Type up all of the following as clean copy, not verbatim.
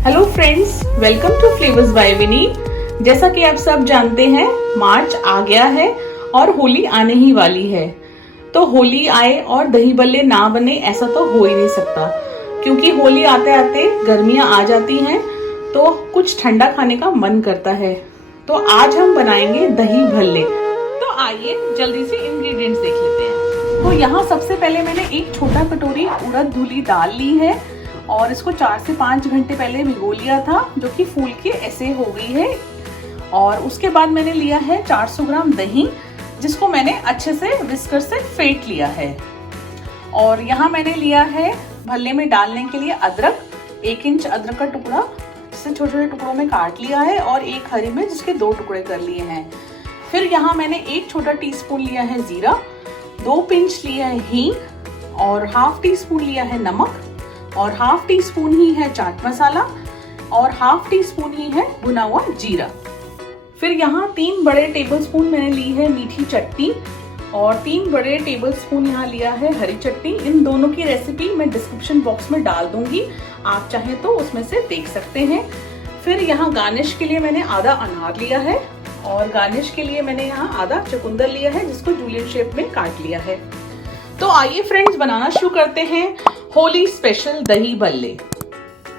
Hello friends, welcome to flavours by Vini. जैसा कि आप सब जानते हैं, मार्च आ गया है और होली आने ही वाली है। तो होली आए और दही बल्ले ना बने ऐसा तो हो ही नहीं सकता, क्योंकि होली आते आते गर्मियां आ जाती हैं तो कुछ ठंडा खाने का मन करता है। तो आज हम बनाएंगे दही भल्ले। तो आइए जल्दी से इंग्रेडिएंट्स देख लेते हैं। तो यहाँ सबसे पहले मैंने एक छोटा कटोरी उड़द धुली दाल ली है और इसको 4 से 5 घंटे पहले भिगो लिया था, जो कि फूल के ऐसे हो गई है। और उसके बाद मैंने लिया है 400 ग्राम दही, जिसको मैंने अच्छे से विस्कर से फेंट लिया है। और यहाँ मैंने लिया है भल्ले में डालने के लिए अदरक, 1 इंच अदरक का टुकड़ा जिसे छोटे छोटे टुकड़ों में काट लिया है, और 1 हरी मिर्च जिसके 2 टुकड़े कर लिए हैं। फिर यहाँ मैंने 1 छोटा टीस्पून लिया है जीरा, 2 पिंच लिया है हींग, और ½ टीस्पून लिया है नमक, और ½ टीस्पून ही है चाट मसाला, और ½ टीस्पून ही है भुना हुआ जीरा। फिर यहाँ 3 बड़े टेबलस्पून मैंने ली है मीठी चटनी, और 3 बड़े टेबलस्पून यहाँ लिया है हरी चटनी। इन दोनों की रेसिपी मैं डिस्क्रिप्शन बॉक्स में डाल दूंगी, आप चाहें तो उसमें से देख सकते हैं। फिर यहाँ गार्निश के लिए मैंने आधा अनार लिया है, और गार्निश के लिए मैंने यहाँ आधा चुकंदर लिया है, जिसको जूलियन शेप में काट लिया है। तो आइए फ्रेंड्स, बनाना शुरू करते हैं होली स्पेशल दही भल्ले।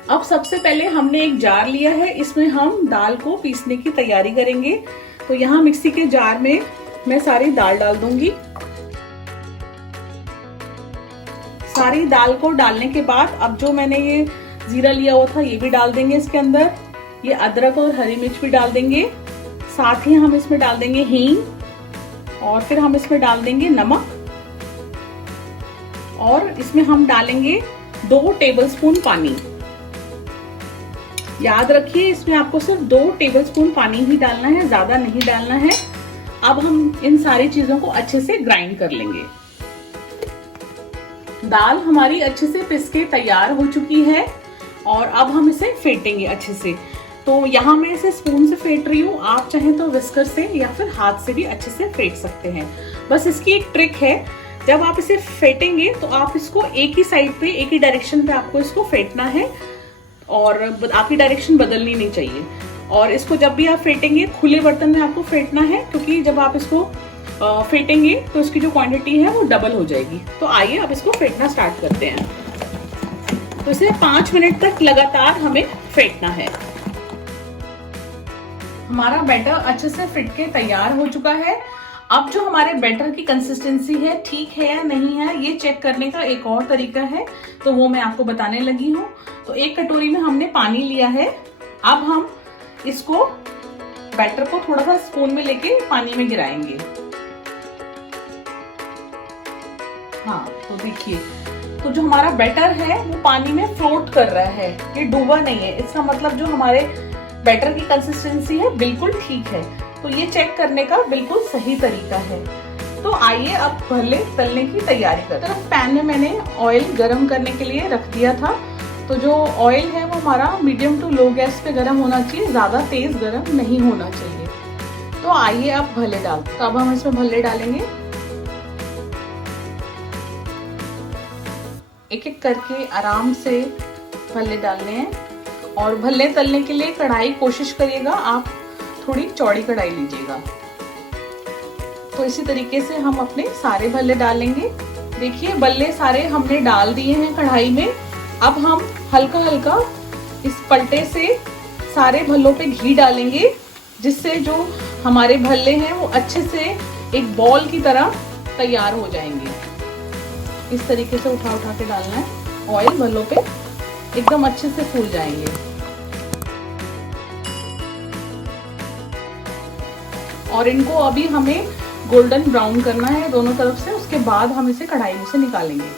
अब सबसे पहले हमने एक जार लिया है, इसमें हम दाल को पीसने की तैयारी करेंगे। तो यहाँ मिक्सी के जार में मैं सारी दाल डाल दूंगी। सारी दाल को डालने के बाद अब जो मैंने ये जीरा लिया हुआ था ये भी डाल देंगे इसके अंदर। ये अदरक और हरी मिर्च भी डाल देंगे। साथ ही हम इसमें डाल देंगे हींग, और फिर हम इसमें डाल देंगे नमक, और इसमें हम डालेंगे 2 टेबलस्पून पानी। याद रखिए, इसमें आपको सिर्फ 2 टेबलस्पून पानी ही डालना है, ज्यादा नहीं डालना है। अब हम इन सारी चीजों को अच्छे से ग्राइंड कर लेंगे। दाल हमारी अच्छे से पिस के तैयार हो चुकी है, और अब हम इसे फेंटेंगे अच्छे से। तो यहाँ मैं इसे स्पून से फेंट रही हूँ, आप चाहें तो विस्कर से या फिर हाथ से भी अच्छे से फेंट सकते हैं। बस इसकी एक ट्रिक है, जब आप इसे फेंटेंगे तो आप इसको एक ही साइड पे, एक ही डायरेक्शन पे आपको इसको फेंटना है, और आपकी डायरेक्शन बदलनी नहीं चाहिए। और इसको जब भी आप फेंटेंगे खुले बर्तन में आपको फेंटना है, क्योंकि जब आप इसको फेंटेंगे तो इसकी जो क्वांटिटी है वो डबल हो जाएगी। तो आइए अब इसको फेंटना स्टार्ट करते हैं। तो इसे 5 मिनट तक लगातार हमें फेंटना है। हमारा बैटर अच्छे से फेंट के तैयार हो चुका है। अब जो हमारे बैटर की कंसिस्टेंसी है ठीक है या नहीं है, ये चेक करने का एक और तरीका है, तो वो मैं आपको बताने लगी हूँ। तो 1 कटोरी में हमने पानी लिया है। अब हम इसको बैटर को थोड़ा सा स्पून में लेके पानी में गिराएंगे। हाँ, तो देखिए, तो जो हमारा बैटर है वो पानी में फ्लोट कर रहा है, ये डूबा नहीं है। इसका मतलब जो हमारे बैटर की कंसिस्टेंसी है बिल्कुल ठीक है। तो ये चेक करने का बिल्कुल सही तरीका है। तो आइए अब भल्ले तलने की तैयारी करते हैं। पैन में मैंने ऑयल गरम करने के लिए रख दिया था। तो जो ऑयल है वो हमारा मीडियम टू लो गैस पे गरम होना चाहिए, ज्यादा तेज गरम नहीं होना चाहिए। तो आइए अब भल्ले डालते हैं। तो अब हम इसमें भल्ले डालेंगे, एक एक करके आराम से भल्ले डालने हैं। और भल्ले तलने के लिए कढ़ाई कोशिश करिएगा आप थोड़ी चौड़ी कढ़ाई लीजिएगा। तो इसी तरीके से हम अपने सारे भल्ले डालेंगे। देखिए, भल्ले सारे हमने डाल दिए हैं कढ़ाई में। अब हम हल्का हल्का इस पलटे से सारे भल्लों पे घी डालेंगे, जिससे जो हमारे भल्ले हैं वो अच्छे से एक बॉल की तरह तैयार हो जाएंगे। इस तरीके से उठा उठा के डालना है ऑयल भल्लों पे, एकदम अच्छे से फूल जाएंगे। और इनको अभी हमें गोल्डन ब्राउन करना है दोनों तरफ से, उसके बाद हम इसे कढ़ाई में से निकालेंगे।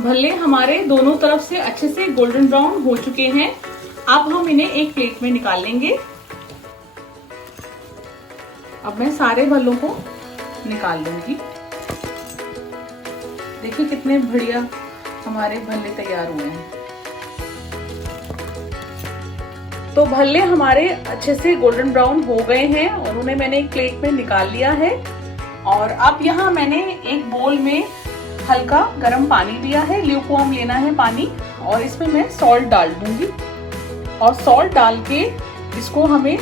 भल्ले हमारे दोनों तरफ से अच्छे से गोल्डन ब्राउन हो चुके हैं। अब हम इन्हें एक प्लेट में निकाल लेंगे। अब मैं सारे भल्लों को निकाल लूंगी। देखिए कितने बढ़िया हमारे भल्ले तैयार हुए हैं। तो भल्ले हमारे अच्छे से गोल्डन ब्राउन हो गए हैं, और उन्हें मैंने एक प्लेट में निकाल लिया है। और अब यहाँ मैंने एक बोल में हल्का गर्म पानी लिया है, ल्यूकवार्म लेना है पानी, और इसमें मैं सॉल्ट डाल दूंगी। और सॉल्ट डाल के इसको हमें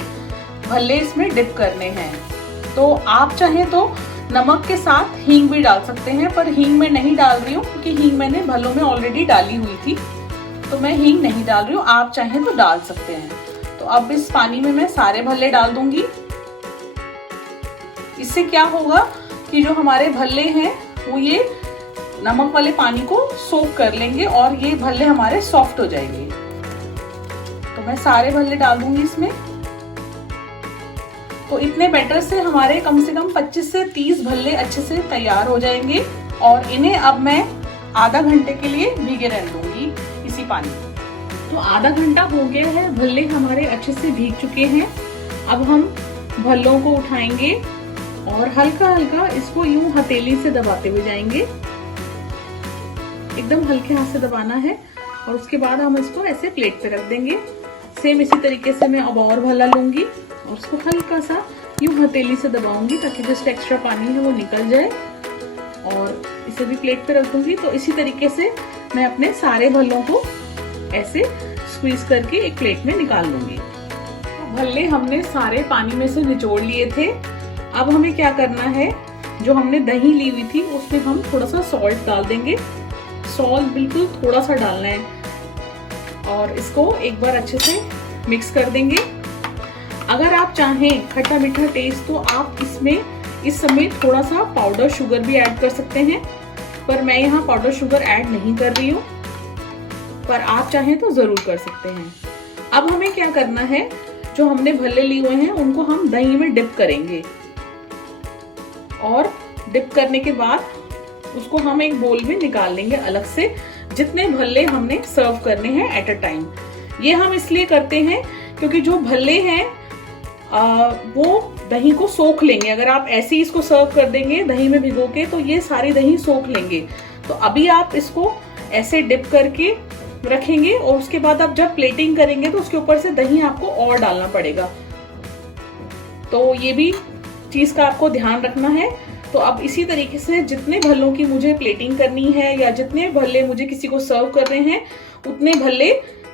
भल्ले इसमें डिप करने हैं। तो आप चाहें तो नमक के साथ हींग भी डाल सकते हैं, पर हींग मैं नहीं डाल रही हूँ क्योंकि हींग मैंने भल्लों में ऑलरेडी डाली हुई थी, तो मैं हींग नहीं डाल रही हूँ। आप चाहें तो डाल सकते हैं। तो अब इस पानी में मैं सारे भल्ले डाल दूंगी। इससे क्या होगा कि जो हमारे भल्ले हैं वो ये नमक वाले पानी को सोख कर लेंगे और ये भल्ले हमारे सॉफ्ट हो जाएंगे। तो मैं सारे भल्ले डाल दूंगी इसमें। तो इतने बैटर से हमारे कम से कम 25 से 30 भल्ले अच्छे से तैयार हो जाएंगे और इन्हें अब मैं आधा घंटे के लिए भीगे रहने दूंगी इसी पानी में। तो आधा घंटा हो गया है, भल्ले हमारे अच्छे से भीग चुके हैं। अब हम भल्लों को उठाएंगे और हल्का हल्का इसको यूं हथेली से दबाते हुए जाएंगे। एकदम हल्के हाथ से दबाना है और उसके बाद हम इसको ऐसे प्लेट पे रख देंगे। सेम इसी तरीके से मैं अब और भल्ला लूंगी और उसको हल्का सा यूं हथेली से दबाऊंगी ताकि जो एक्स्ट्रा पानी है वो निकल जाए और इसे भी प्लेट पे रख दूंगी। तो इसी तरीके से मैं अपने सारे भल्लों को ऐसे स्क्वीज करके एक प्लेट में निकाल लूंगी। भल्ले हमने सारे पानी में से निचोड़ लिए थे। अब हमें क्या करना है, जो हमने दही ली हुई थी उसमें हम थोड़ा सा सॉल्ट डाल देंगे। सॉल्ट बिल्कुल थोड़ा सा डालना है और इसको एक बार अच्छे से मिक्स कर देंगे। अगर आप चाहें खट्टा मीठा टेस्ट तो आप इसमें इस समय थोड़ा सा पाउडर शुगर भी ऐड कर सकते हैं, पर मैं यहाँ पाउडर शुगर ऐड नहीं कर रही हूँ, पर आप चाहें तो जरूर कर सकते हैं। अब हमें क्या करना है, जो हमने भल्ले लिए हुए हैं उनको हम दही में डिप करेंगे और डिप करने के बाद उसको हम एक बोल में निकाल लेंगे अलग से, जितने भल्ले हमने सर्व करने हैं एट अ टाइम। ये हम इसलिए करते हैं क्योंकि जो भल्ले हैं वो दही को सोख लेंगे। अगर आप ऐसे ही इसको सर्व कर देंगे दही में भिगो के तो ये सारी दही सोख लेंगे। तो अभी आप इसको ऐसे डिप करके रखेंगे और उसके बाद आप जब प्लेटिंग करेंगे तो उसके ऊपर से दही आपको और डालना पड़ेगा। तो ये भी चीज का आपको ध्यान रखना है। तो अब इसी तरीके से जितने भल्लों की मुझे प्लेटिंग करनी है या जितने भल्ले मुझे किसी को सर्व कर रहे हैं उतने भल्ले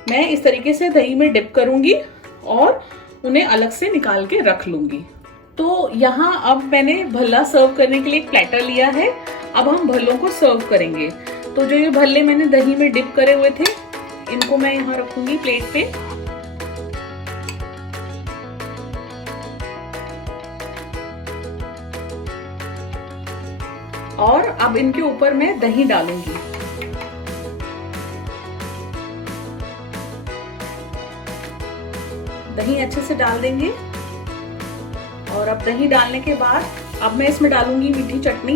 मैं इस तरीके से दही में डिप करूंगी और उन्हें अलग से निकाल के रख लूंगी। तो यहाँ अब मैंने भल्ला सर्व करने के लिए एक प्लेटर लिया है। अब हम भल्लों को सर्व करेंगे। तो जो ये भल्ले मैंने दही में डिप करे हुए थे इनको मैं यहाँ रखूंगी प्लेट पे। और अब इनके ऊपर मैं दही डालूंगी। दही अच्छे से डाल देंगे और अब दही डालने के बाद अब मैं इसमें डालूंगी मीठी चटनी।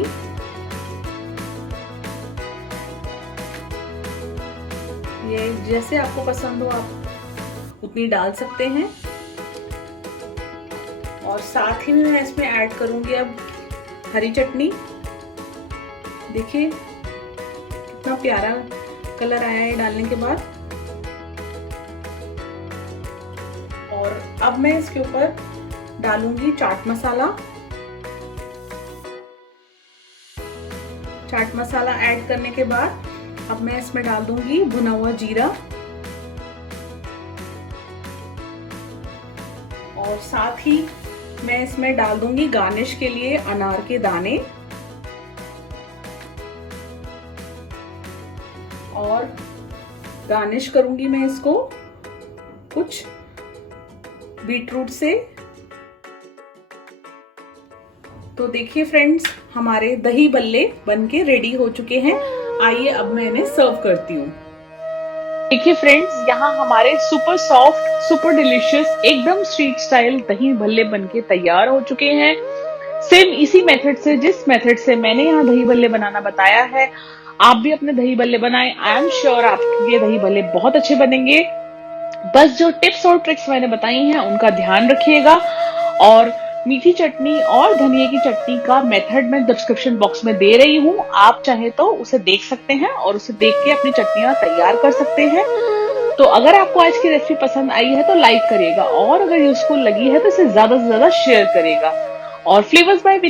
ये जैसे आपको पसंद हो आप उतनी डाल सकते हैं। और साथ ही में मैं इसमें ऐड करूंगी अब हरी चटनी। देखिए कितना प्यारा कलर आया है डालने के बाद। और अब मैं इसके ऊपर डालूंगी चाट मसाला। चाट मसाला ऐड करने के बाद अब मैं इसमें डाल दूंगी भुना हुआ जीरा और साथ ही मैं इसमें डाल दूंगी गार्निश के लिए अनार के दाने और गार्निश करूंगी मैं इसको कुछ बीटरूट से। तो देखिए फ्रेंड्स, हमारे दही बल्ले बनके रेडी हो चुके हैं। आइए अब मैं इन्हें सर्व करती हूँ। देखिए फ्रेंड्स, यहाँ हमारे सुपर सॉफ्ट, सुपर डिलीशियस, एकदम स्ट्रीट स्टाइल दही भल्ले बनके तैयार हो चुके हैं। सेम इसी मेथड से, जिस मेथड से मैंने यहाँ दही भल्ले बनाना बताया है, आप भी अपने दही भल्ले बनाएं। आई एम श्योर आपके दही भल्ले बहुत अच्छे बनेंगे। बस जो टिप्स और ट्रिक्स मैंने बताई हैं उनका ध्यान रखिएगा। और मीठी चटनी और धनिया की चटनी का मेथड मैं डिस्क्रिप्शन बॉक्स में दे रही हूँ। आप चाहे तो उसे देख सकते हैं और उसे देख के अपनी चटनियां तैयार कर सकते हैं। तो अगर आपको आज की रेसिपी पसंद आई है तो लाइक करिएगा और अगर यूजफुल लगी है तो इसे ज्यादा से ज्यादा शेयर करिएगा। और फ्लेवर्स बाय विनी